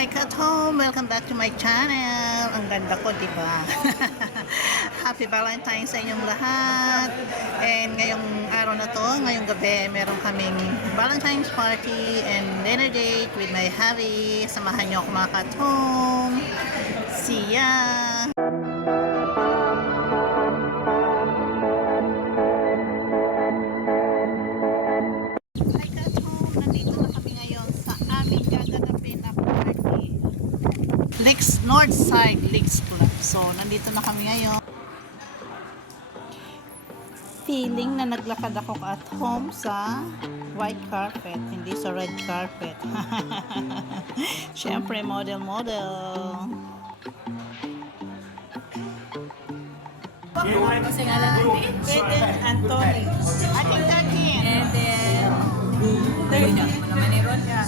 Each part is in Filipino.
Hi Kat Home! Welcome back to my channel. Ang ganda ko, di ba? Happy Valentine's sa inyong lahat. And ngayong araw na to, ngayong gabi, meron kaming Valentine's party and dinner date with my hubby. Samahan niyo ako mga Kat Home. See ya! Lakes Northside Lakes Club. So, nandito na kami ngayon. Feeling na naglakad ako at home sa white carpet, hindi sa red carpet. Siyempre, model. Kasi nga lang Beden Anthony. Ating takin. and then there you go. Naman ni Ron ka.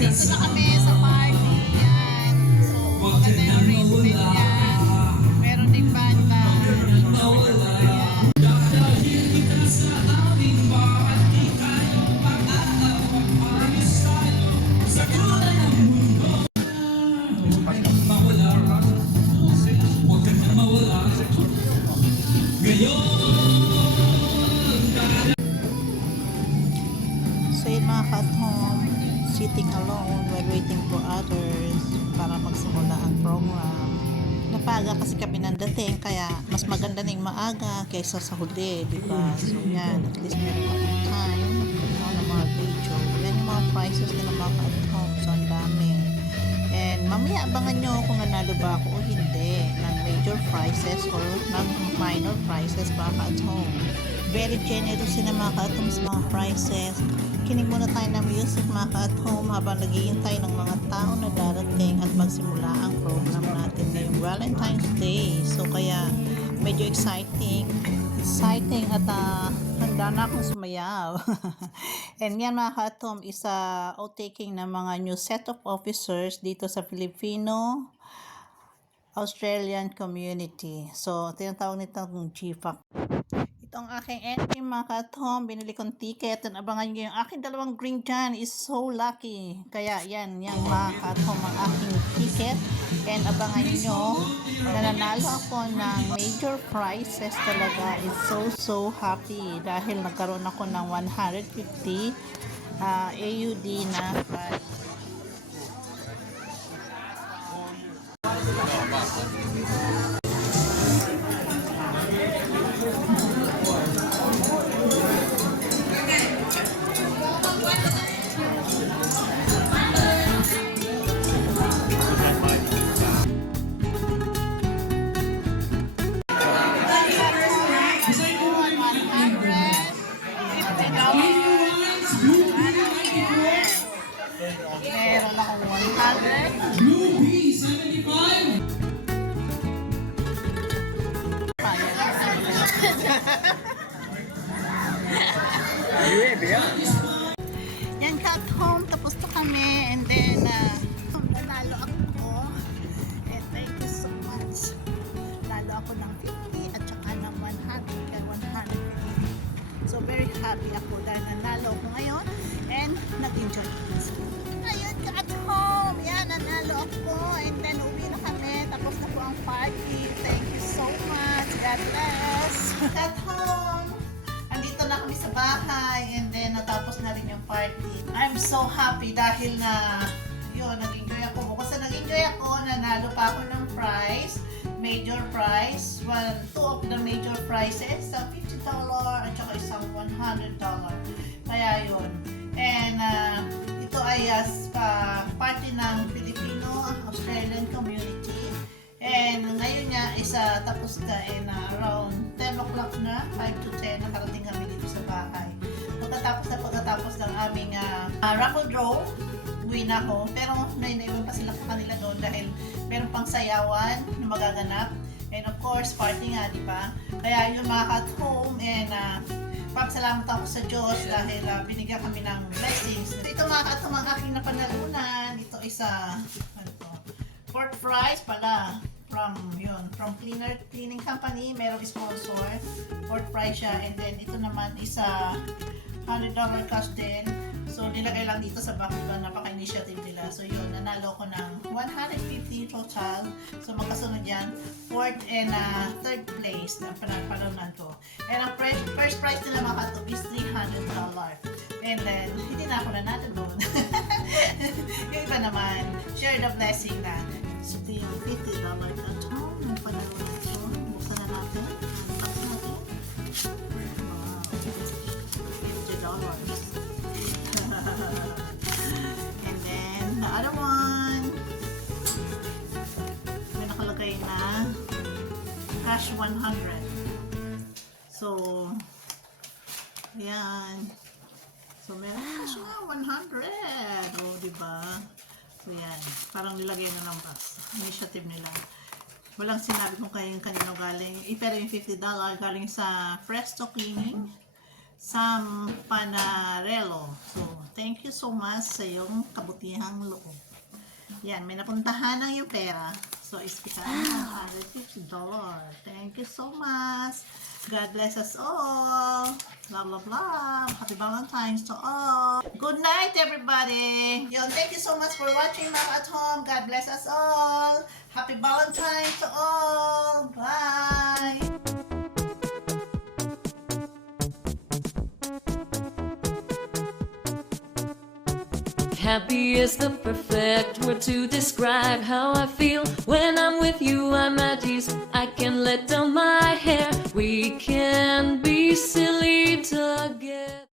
Dito na kami sa party. Yan. So, maganda yung arrangement yan. Meron ding banda. Yan. So yun mga Kat Home, sitting alone while waiting for others para magsimula ang program. Napaga kasi kami ng dating, kaya mas maganda na yung maaga kaysa sa huli, diba? So yan, at least meron akong time na mga video. Yan yung mga prices nila mga Kat Home, so ang dami. And mamaya abangan nyo kung nanalo ba ako o hindi ng major prizes or ng minor prizes mga Kat Home. Very generous sila mga Kat Home sa mga prizes. Kinig muna tayo ng music mga Kat Home habang naghihintay ng mga tao na darating at magsimula ang program natin ngayong Valentine's Day. So kaya medyo exciting at handa na akong sumayaw. And yan mga Kat Home, isa outtaking ng mga new set of officers dito sa Filipino Australian community. So tinatawag nitong GFAC. Ito ang aking entry mga Kat Home. Binili kong ticket. And abangan nyo yung aking dalawang green dyan is so lucky. Kaya yan mga Kat Home ang aking ticket. And abangan nyo nananalo ako ng major prizes talaga. It's so happy dahil nagkaroon ako ng 150 AUD na prize. Meron akong 100. Blue B75. Yan Kat Home, tapos na kami and then nanalo ako and thank you so much. Nalo ako ng 50 at saka ng 100 kaya 150. So very happy ako dahil nanalo ako ngayon and nag-enjoy ako. Ayun Kat Home, yan nanalo ako and then uwi na kami, tapos na po ang party. Thank you so much. God bless. Kat Home, andito na kami sa bahay and then natapos na rin yung party. I'm so happy dahil na yun, nag-enjoy ako. Bukod sa nag-enjoy ako, nanalo pa ako ng prize, major prize. Well, two of the major prizes, $50 at saka isang $100. Kaya yun. And ito ay party ng Filipino Australian community. And ngayon nga isa tapos na around 10 o'clock na, 5 to 10 nakarating kami dito sa bahay. Pagkatapos ng aming raffle draw uwi na ako. Pero naiwan pa sila sa kanila doon dahil meron pang sayawan na magaganap. And of course, party nga, di ba? Kaya yung mga at home and papasalamat ako sa Diyos dahil binigyan kami ng blessings. Ito mga at home ang aking napanalunan. Ito isa, ano to? Pork fries pala. From cleaning company, merong sponsor. Pork fries siya. And then ito naman isa $100 cash din. So, nilagay lang dito sa box ko, napaka-initiative nila. So, yun, nanalo ko ng 150 total. So, magkasunod yan, 4th and 3rd place na panalunan ko. And ang first prize nila mga katub is $300. And then, hindi na ako nanalo doon. Yung iba naman, share the blessing na. So, ito yung $50 na ito. Yung panalunan ko. Buksan na natin. Unbox natin. Wow. $50. And then, the other one, may nakalagay na cash 100. So, ayan. So, meron cash na 100. O, diba? So, yan. Parang nilagay na ng box. Initiative nila. Walang sinabi kung kanino galing. Pero yung $50 galing sa Presto Cleaning. Sam Panarello. So, thank you so much sa iyong kabutihang loob. Yan, may napuntahan ng yung pera. So, ispikan ng $150. Thank you so much. God bless us all. Love, love, love. Happy Valentine's to all. Good night, everybody. Yon, thank you so much for watching mga at home. God bless us all. Happy Valentine's to all. Bye. Happy is the perfect word to describe how I feel. When I'm with you, I'm at ease. I can let down my hair. We can be